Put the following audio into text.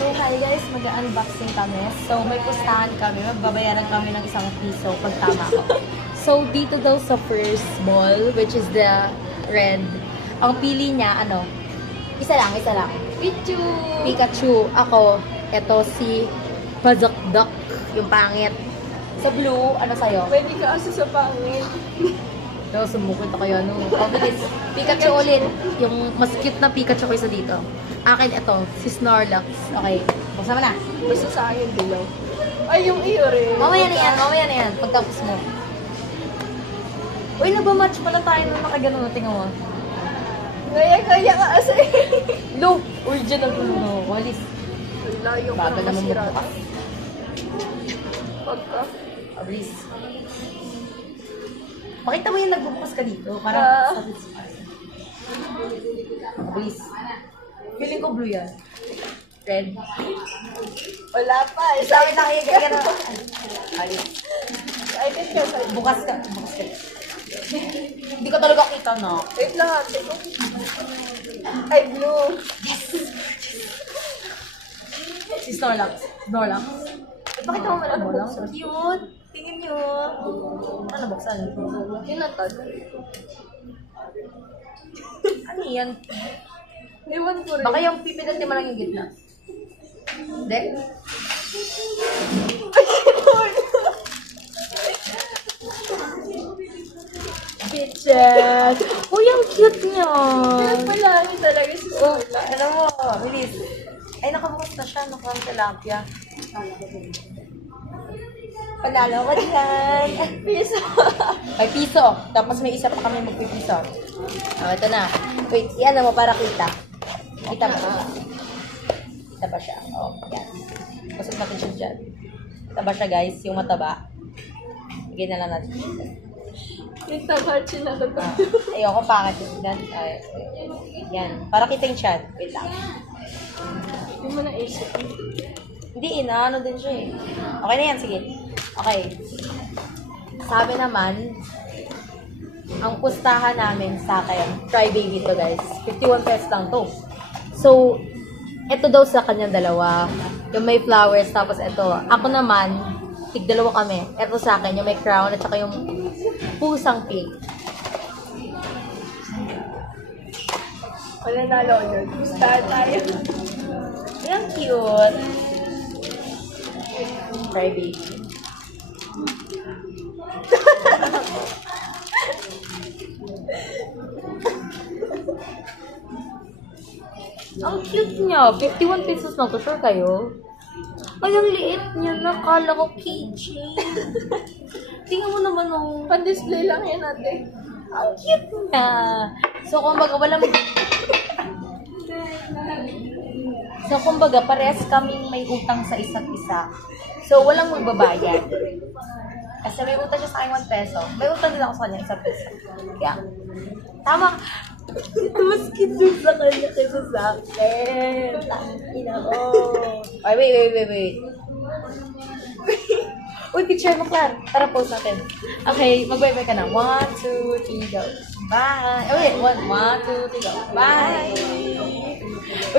So, hi guys, mag-unboxing kami. So, may pustahan kami. Magbabayaran kami ng ₱1 pag tama ko. So, dito daw sa first ball, which is the red, ang pili niya, ano? Isa lang. Pichu! Pikachu. Ako, eto si Pazakdak, yung pangit. Sa blue, ano sa'yo? Pwede ka asa sa pangit. No, sumukot ako yun. No. Pabilis. Pikachu ulit. Yung mas cute na Pikachu ko isa dito. Akin ito, si Snorlax. Okay, buksan mo na. Basta sa akin dilaw. Ay, yung iyo rin. Mamaya na yan. Pagtapos mo. Uy, nagmamatch pala tayo nung nakagano. Tingnan mo. Kaya ka asa eh. Low! Original ko no. Walis. Layo ko Bagal na naman masira. magbukas. Pagka. Ablis. Pakita mo yung nagbubukas ka dito. Para satisfied. Ablis. Feeling ko blue yan. Red. Wala pa. Sabi na kayo kaya na. Ayos. I think ka sa... Bukas ka. Hindi ko talaga kita, no? Wait lang ate. Ay, blue. Si Snorlax. Ipakita mo lang mo lang. Cute. Tingin nyo. Ano buksan? Kinatag. Ano yan? Ewan ko rin. Baka yung pipindutin mo lang yung gitna. Hindi? Bitches! Uy, ang cute niya! Kaya pala, talaga si Oh, Sola. alam mo, bilis. Ay, nakabukas na siya. Nakang tilapia. Panalo ko dyan. Piso. May piso. Tapos may isa pa kami magpipiso. Oh, ito na. Wait, yan mo para kita. Kita mo. Kita ba siya? Oh, yan. Pasok natin siya dyan. Kita ba siya, guys? Yung mataba. Bigyan na lang natin. Yung tamachi na ito. Ayoko pangit yung dan. Yan. Para kita yung chan. Wait lang. Hindi mo naisip. Hindi, inaano din siya eh. Okay na yan, sige. Okay. Sabi naman, ang pustahan namin sa akin, try baby to guys. 51 pesos lang to. So, ito daw sa kanyang dalawa. Yung may flowers, tapos ito. Ako naman, tig-dalawa kami. Ito sa akin, yung may crown, at saka yung pusang pink. Wala nalo yun. Gustahan tayo. Yan, cute. Try baby. Ang cute niya. 51 pesos lang to. Sure kayo? Ay, ang liit niya. Nakala ko keychain. Tingnan mo naman oh. Pan-display lang yan ate. Ang cute niya. So, kumbaga, parehas kaming may utang sa isa't isa. So, walang magbabayad. Kasi may utang siya sa akin 1 peso. May utang din ako sa kanya 1 peso. Kaya, tama. Ito mas cute yung sa kanya kaysa sa akin. Tangina ko. Ay, wait. Uy, picture mo, Clar. Tara, post natin. Okay, mag-bye-bye ka na. 1, 2, 3, go. Bye. Oh, wait. 1, 2, 3, go. Bye.